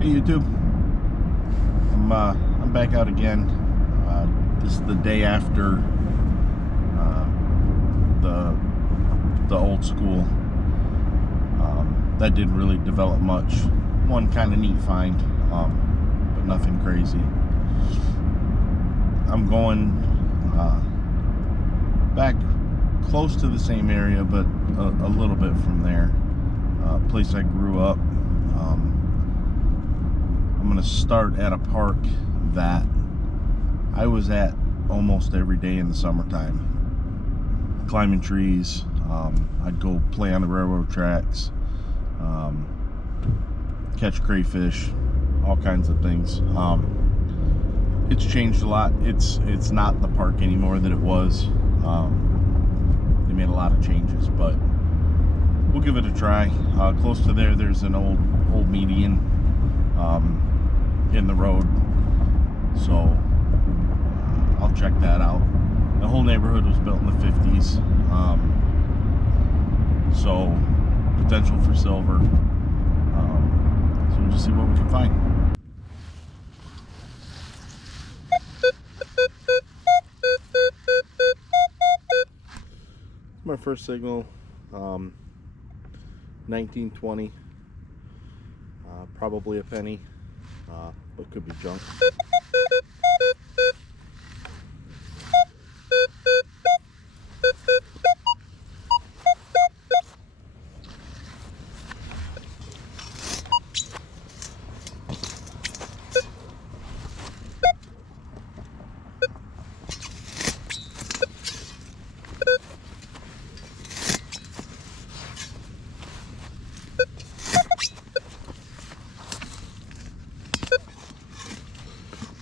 Hey YouTube, I'm back out again. This is the day after the old school. That didn't really develop much. One kind of neat find, but nothing crazy. I'm going back close to the same area, but a little bit from there. Place I grew up. I'm going to start at a park that I was at almost every day in the summertime. Climbing trees. I'd go play on the railroad tracks, catch crayfish, all kinds of things. It's changed a lot. It's not the park anymore that it was. They made a lot of changes, but we'll give it a try. Close to there's an old median in the road, so I'll check that out. The whole neighborhood was built in the 50s, so potential for silver. So we'll just see what we can find. My first signal, 1920, probably a penny, but could be junk.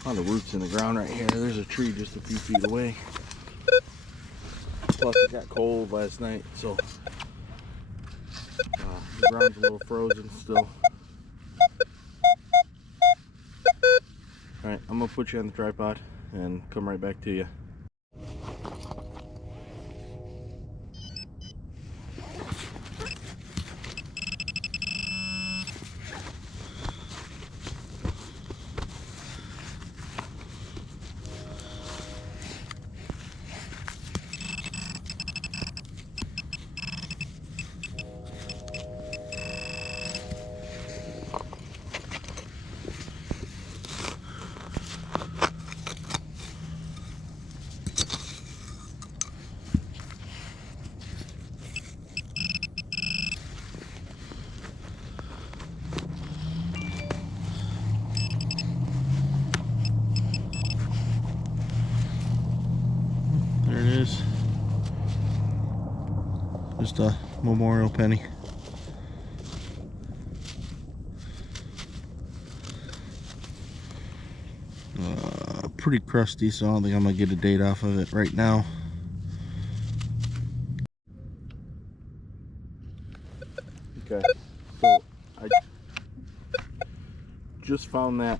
A lot of roots in the ground right here. There's a tree just a few feet away. Plus it got cold last night, so the ground's a little frozen still. Alright, I'm gonna put you on the tripod and come right back to you. There it is. Just a memorial penny. Pretty crusty, so I don't think I'm gonna get a date off of it right now. Okay, so I just found that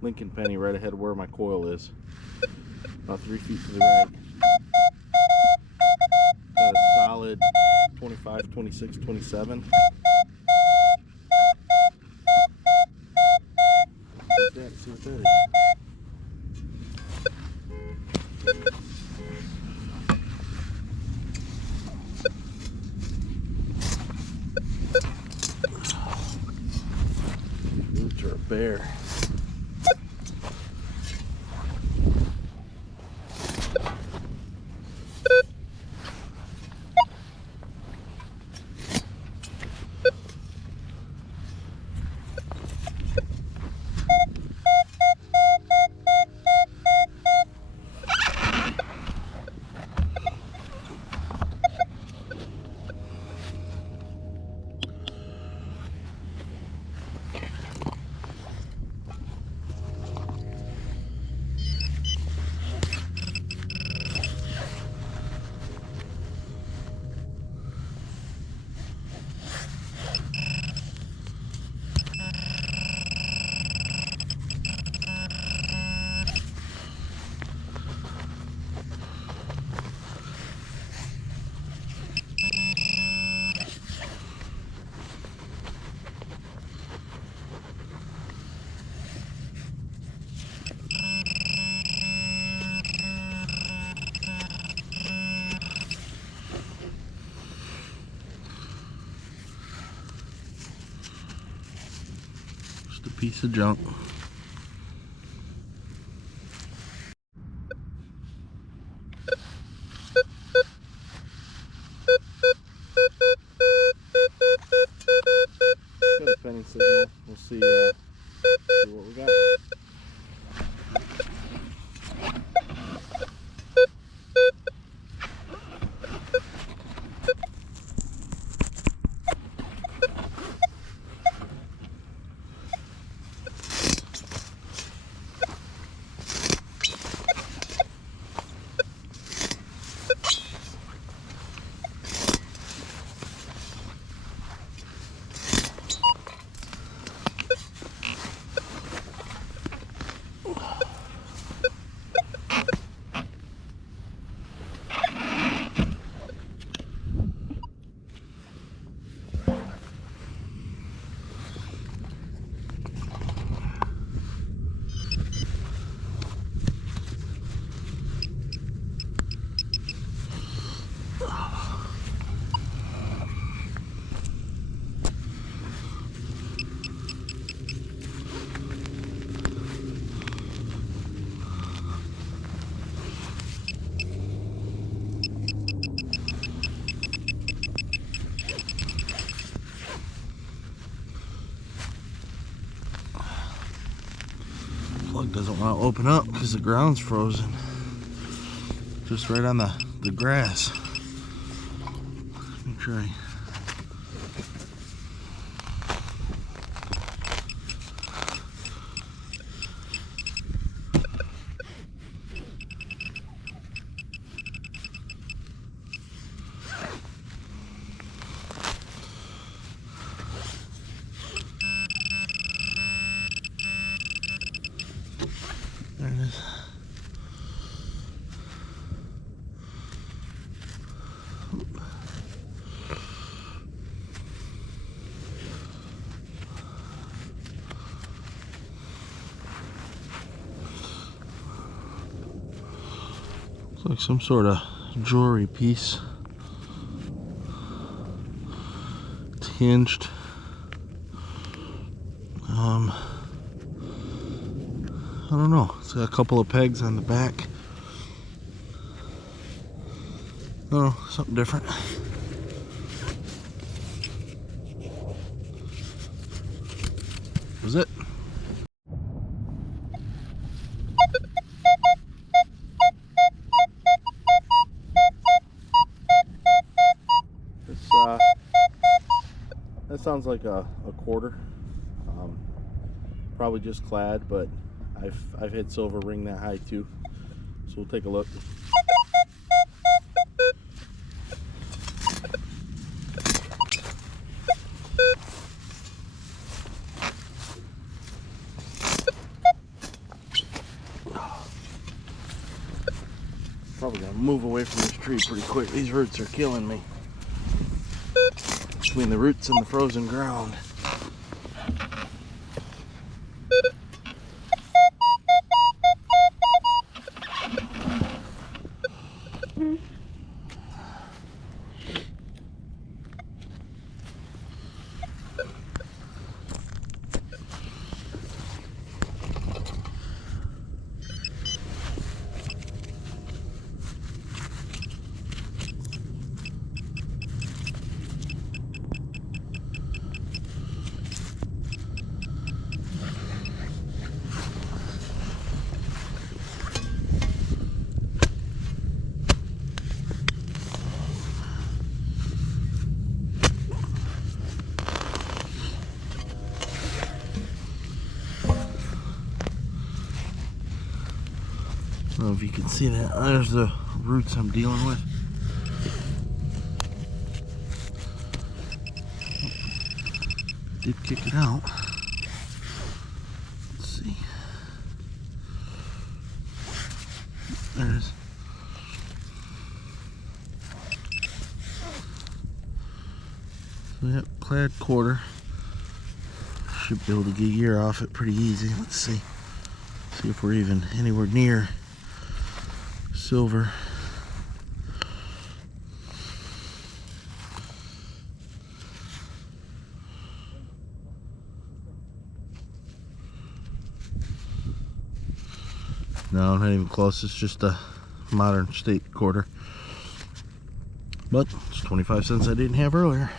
Lincoln penny right ahead of where my coil is. About 3 feet to the right. Got a solid 25, 26, 27. See what that is. Roots are bare. piece of junk. Got a penny signal. We'll see what we got. Plug doesn't want to open up because the ground's frozen. Just right on the grass. Let me try. There it is. Looks like some sort of jewelry piece. It's hinged. I don't know. It's got a couple of pegs on the back. I don't know, something different. Was it? That sounds like a quarter. Probably just clad, but I've hit silver ring that high too. So we'll take a look. Probably gonna move away from this tree pretty quick. These roots are killing me. Between the roots and the frozen ground. I don't know if you can see that. There's the roots I'm dealing with. Did kick it out. Let's see. There it is. So yep, clad quarter. Should be able to get a year off it pretty easy. Let's see. See if we're even anywhere near silver. No, not even close. It's just a modern state quarter. But it's 25 cents I didn't have earlier.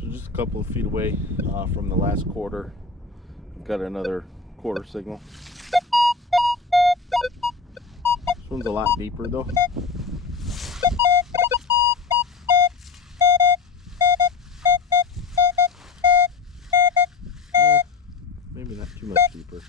So just a couple of feet away from the last quarter, I've got another quarter signal. This one's a lot deeper though. Maybe not too much deeper.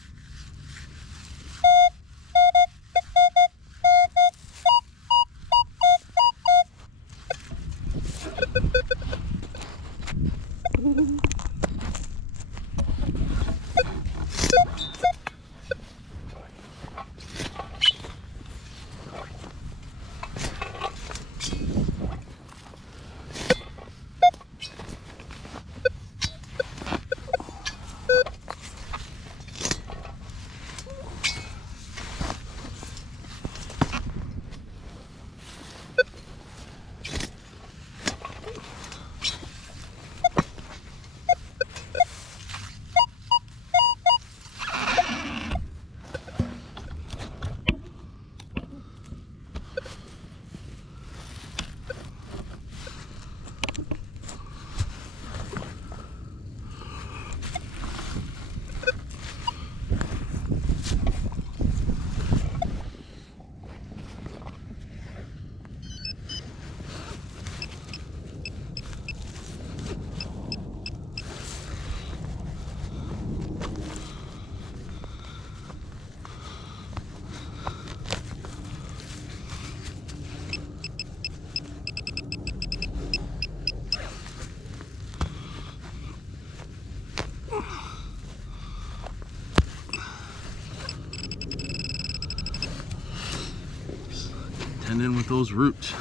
In with those roots.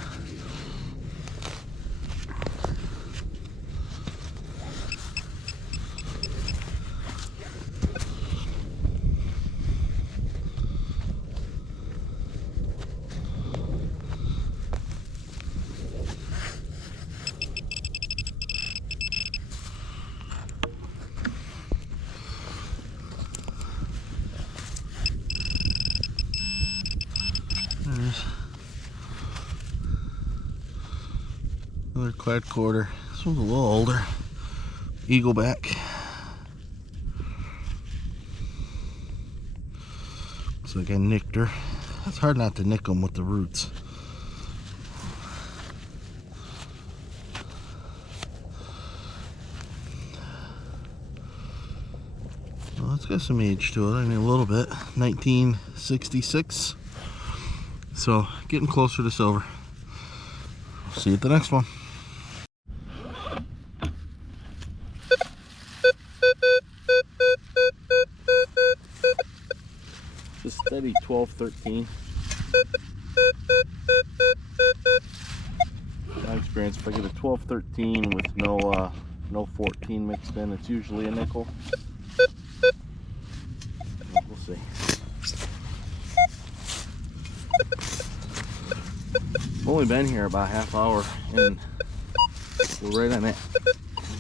There's another clad quarter. This one's a little older. Eagleback. Looks like I nicked her. It's hard not to nick them with the roots. Well, it's got some age to it. I mean, a little bit. 1966. So, getting closer to silver. See you at the next one. Just steady 12, 13. My experience, if I get a 12, 13 with no 14 mixed in, it's usually a nickel. We'll see. I've only been here about a half hour, and we're right on that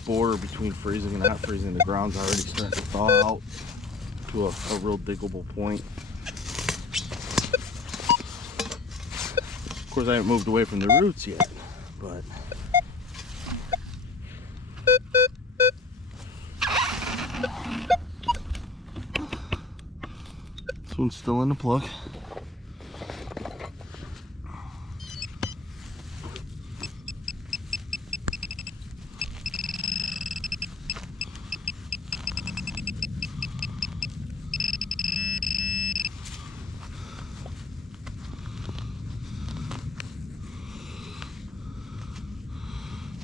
border between freezing and not freezing. The ground's already starting to thaw out to a real diggable point. Of course, I haven't moved away from the roots yet, but this one's still in the plug.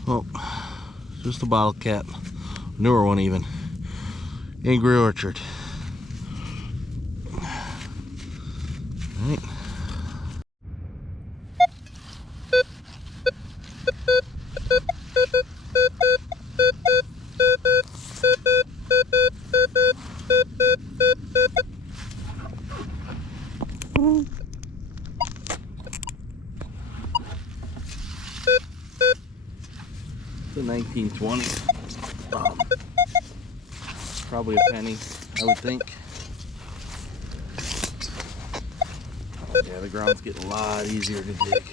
Oh, just a bottle cap, newer one even. Angry Orchard. All right. The 1920. Probably a penny, I would think. Yeah, the ground's getting a lot easier to dig.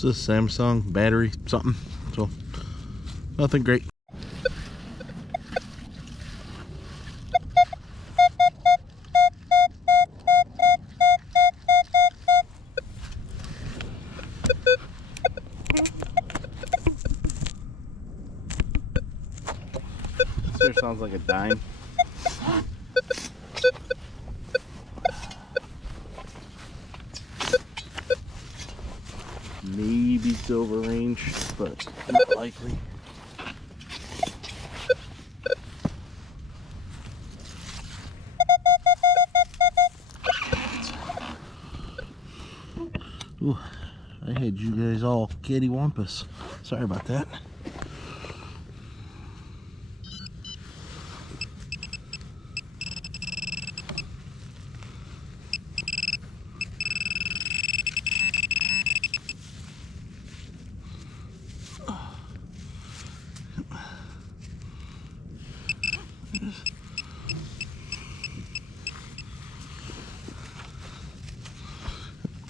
It's a Samsung battery something, so nothing great. This here sounds like a dime. Maybe silver range, but not likely. Ooh, I had you guys all cattywampus. Sorry about that.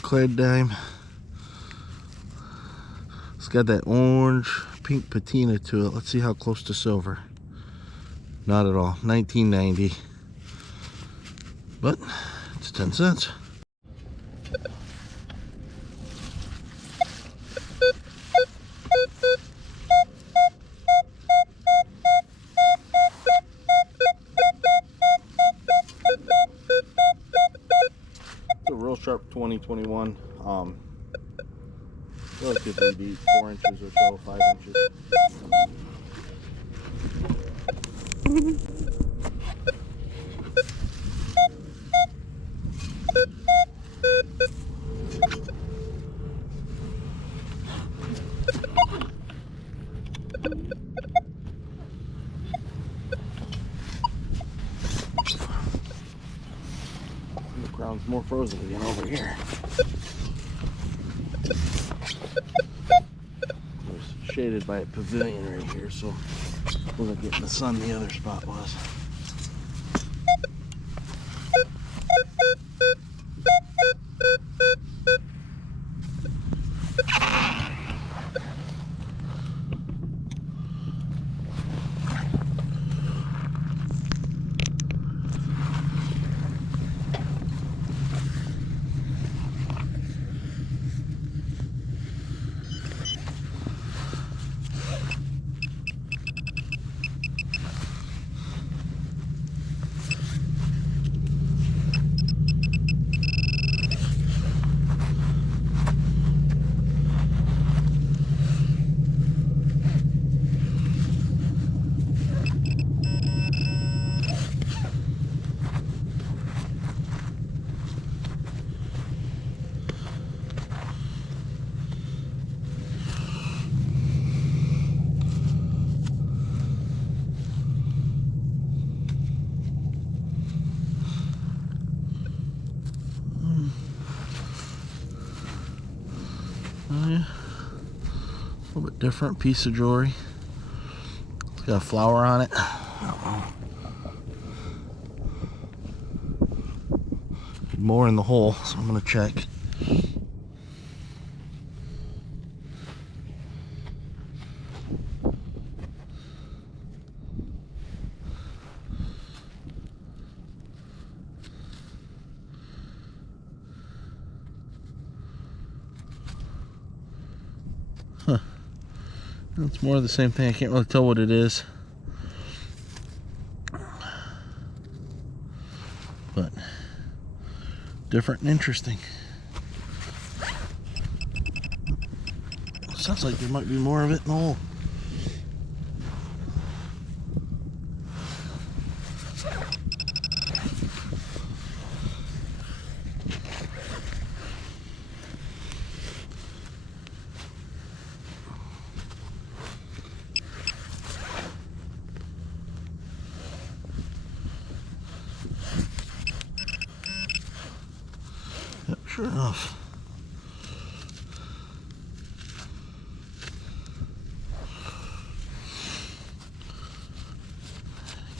Clad dime. It's got that orange pink patina to it. Let's see how close to silver. Not at all. 1990. But it's 10 cents. It's a real sharp 2021. Relatively deep, 4 inches or so, 5 inches. The ground's more frozen again over here. Shaded by a pavilion right here, so we're not getting the sun the other spot was. Oh yeah, a little bit different piece of jewelry. It's got a flower on it. More in the hole, so I'm gonna check. It's more of the same thing. I can't really tell what it is, but different and interesting. Sounds like there might be more of it in the hole. Yep, sure enough.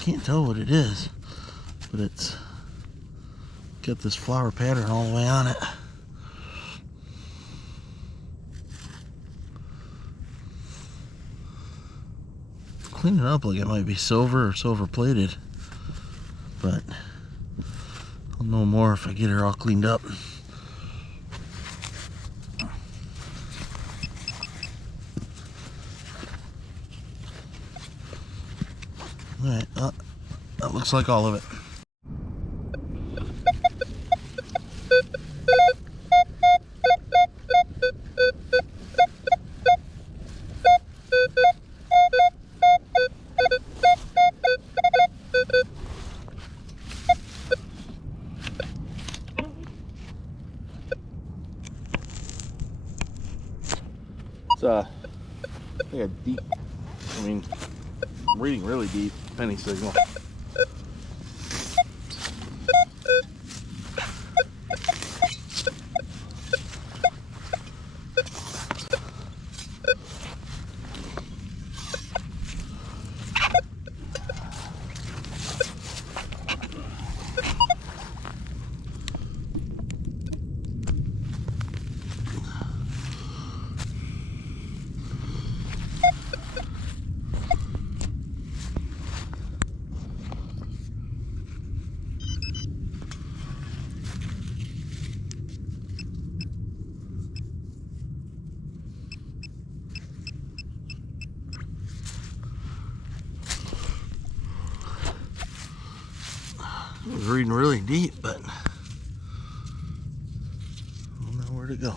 Can't tell what it is, but it's got this flower pattern all the way on it. It's cleaning up like it might be silver or silver plated, but I'll know more if I get her all cleaned up. Alright, that looks like all of it. It's like a deep, I mean, reading really deep penny signal. It was reading really deep, but I don't know where to go.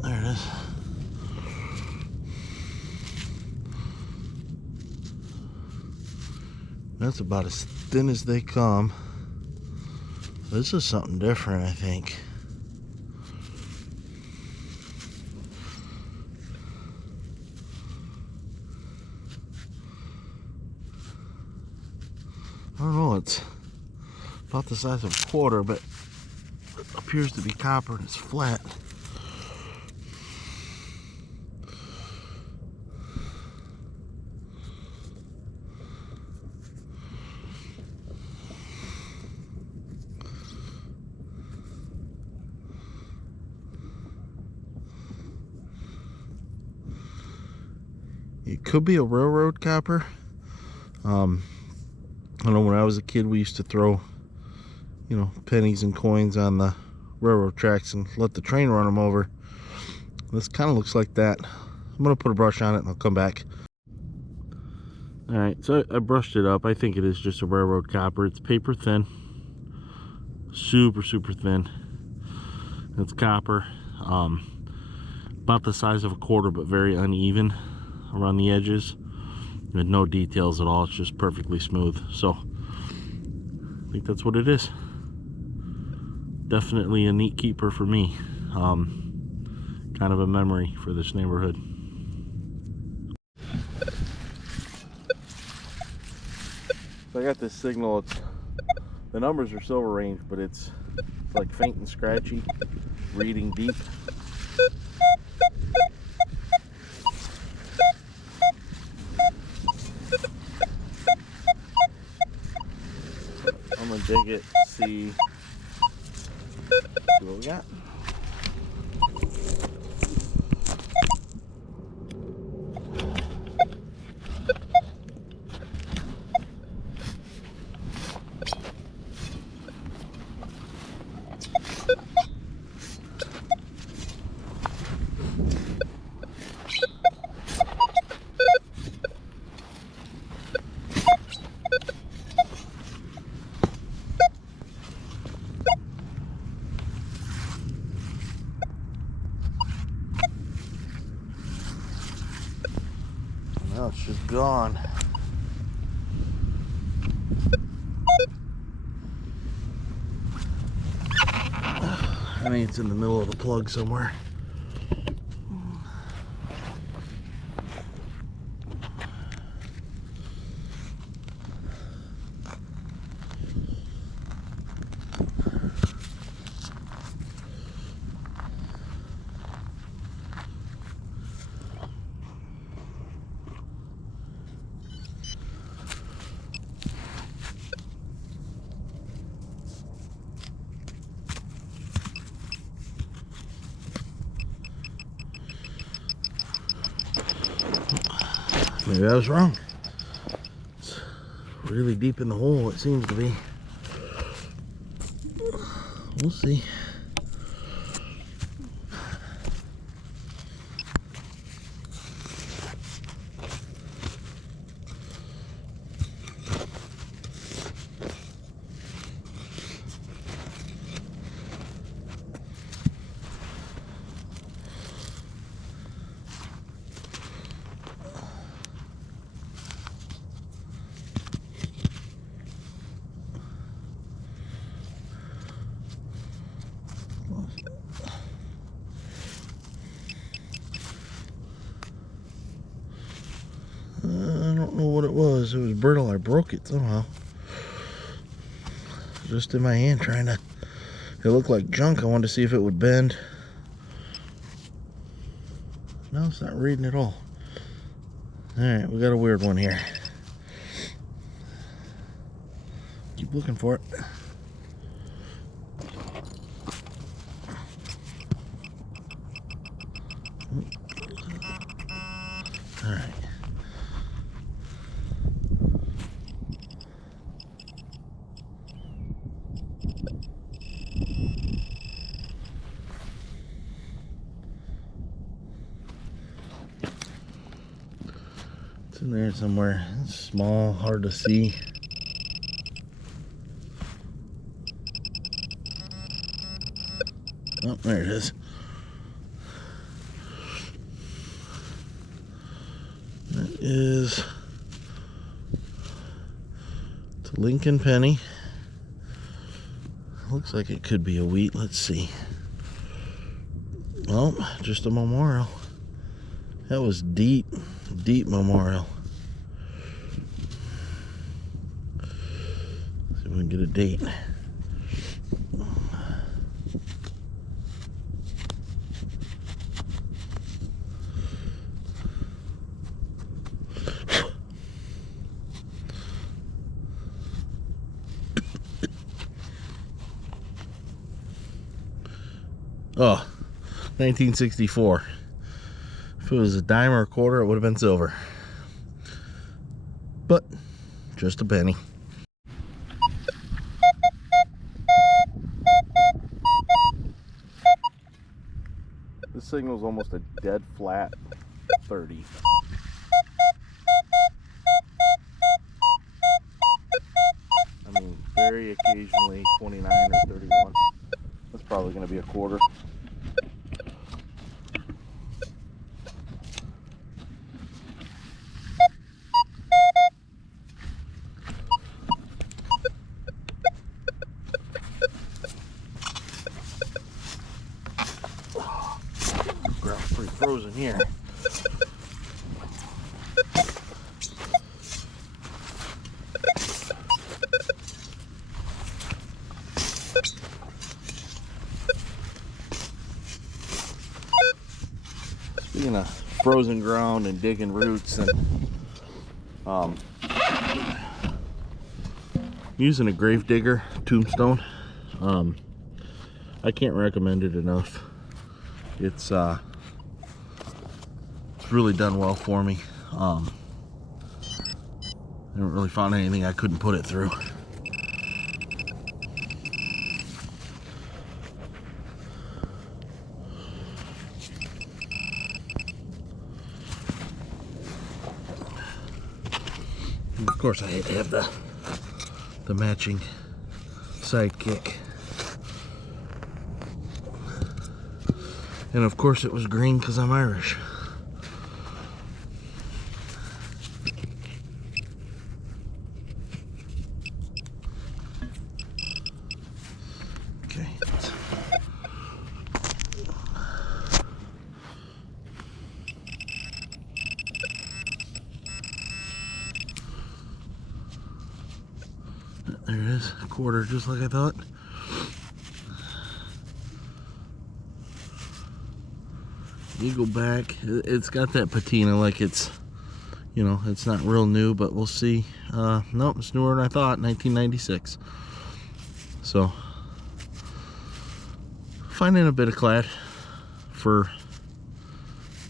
There it is. That's about as thin as they come. This is something different, I think. I don't know, it's about the size of a quarter, but it appears to be copper and it's flat. It could be a railroad copper. I know when I was a kid we used to throw, you know, pennies and coins on the railroad tracks and let the train run them over. This kind of looks like that. I'm gonna put a brush on it and I'll come back. Alright, so I brushed it up. I think it is just a railroad copper. It's paper thin. Super thin. It's copper, about the size of a quarter, but very uneven around the edges, with no details at all. It's just perfectly smooth. So I think that's what it is. Definitely a neat keeper for me. Kind of a memory for this neighborhood. So I got this signal. The numbers are silver range, but it's like faint and scratchy, reading deep. I'm gonna dig it, see what we got. Now it's just gone. I think it's in the middle of the plug somewhere. Maybe I was wrong. It's really deep in the hole, it seems to be. We'll see. I don't know what it was. It was brittle. I broke it somehow. Just in my hand trying to... It looked like junk. I wanted to see if it would bend. No, it's not reading at all. Alright, we got a weird one here. Keep looking for it. Alright. It's in there somewhere. It's small, hard to see. Oh, there it is. That is it's a Lincoln penny. Looks like it could be a wheat. Let's see. Oh, just a memorial. That was deep memorial. See if we can get a date. Oh, 1964. If it was a dime or a quarter, it would have been silver. But, just a penny. This signal's almost a dead flat 30. I mean, very very occasionally 29 or 31. That's probably going to be a quarter. Ground's pretty frozen here. Speaking of frozen ground and digging roots, and using a grave digger tombstone, I can't recommend it enough. It's really done well for me. I haven't really found anything I couldn't put it through. And of course, I had to have the matching sidekick. And of course it was green because I'm Irish. Okay. There it is, a quarter, just like I thought. You go back, it's got that patina, like it's, you know, it's not real new, but we'll see. Nope, it's newer than I thought, 1996. So, finding a bit of clad for,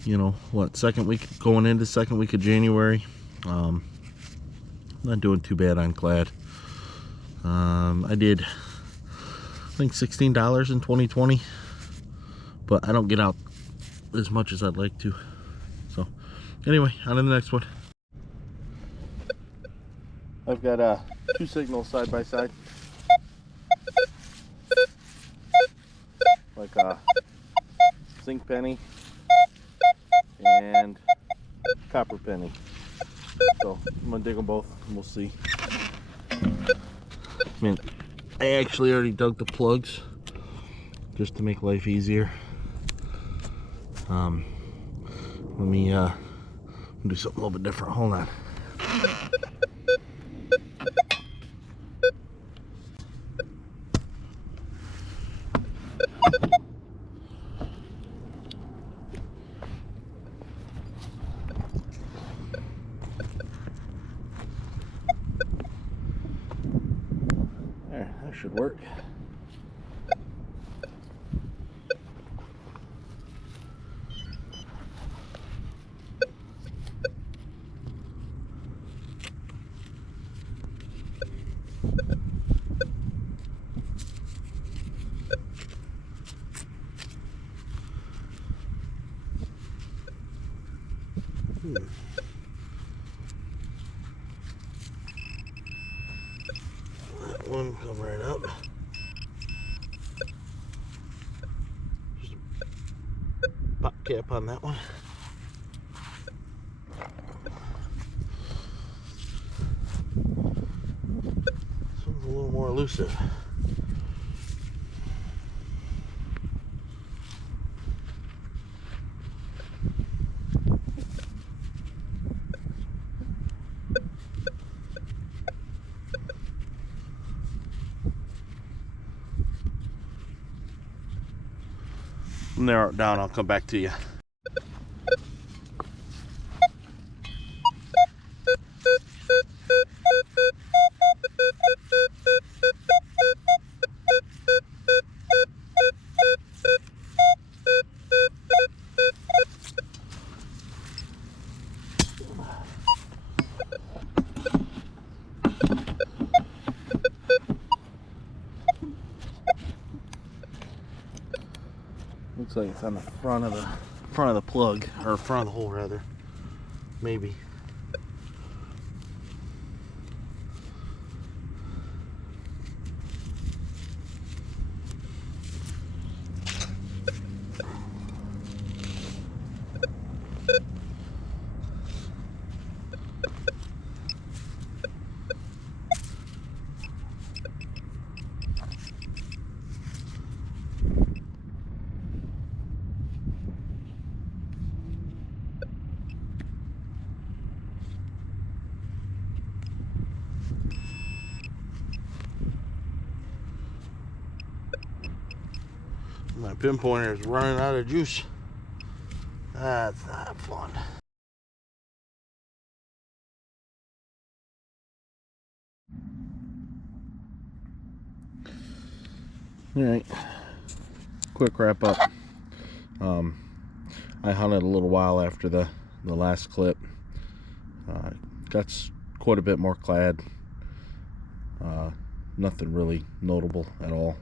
you know, what, second week, going into second week of January. Not doing too bad on clad. I did, I think, $16 in 2020, but I don't get out as much as I'd like to. So anyway, on to the next one. I've got two signals side by side, like a zinc penny and copper penny. So I'm gonna dig them both and we'll see. I mean, I actually already dug the plugs just to make life easier. Let me do something a little bit different. Hold on. There, that should work. That one come right up. Just a pop cap on that one. This one's a little more elusive. Narrow it down, I'll come back to you. Looks like it's on the front of the plug, or front of the hole rather. Maybe. My pinpointer is running out of juice. That's not fun. Alright, quick wrap up. I hunted a little while after the last clip. Got quite a bit more clad. Nothing really notable at all.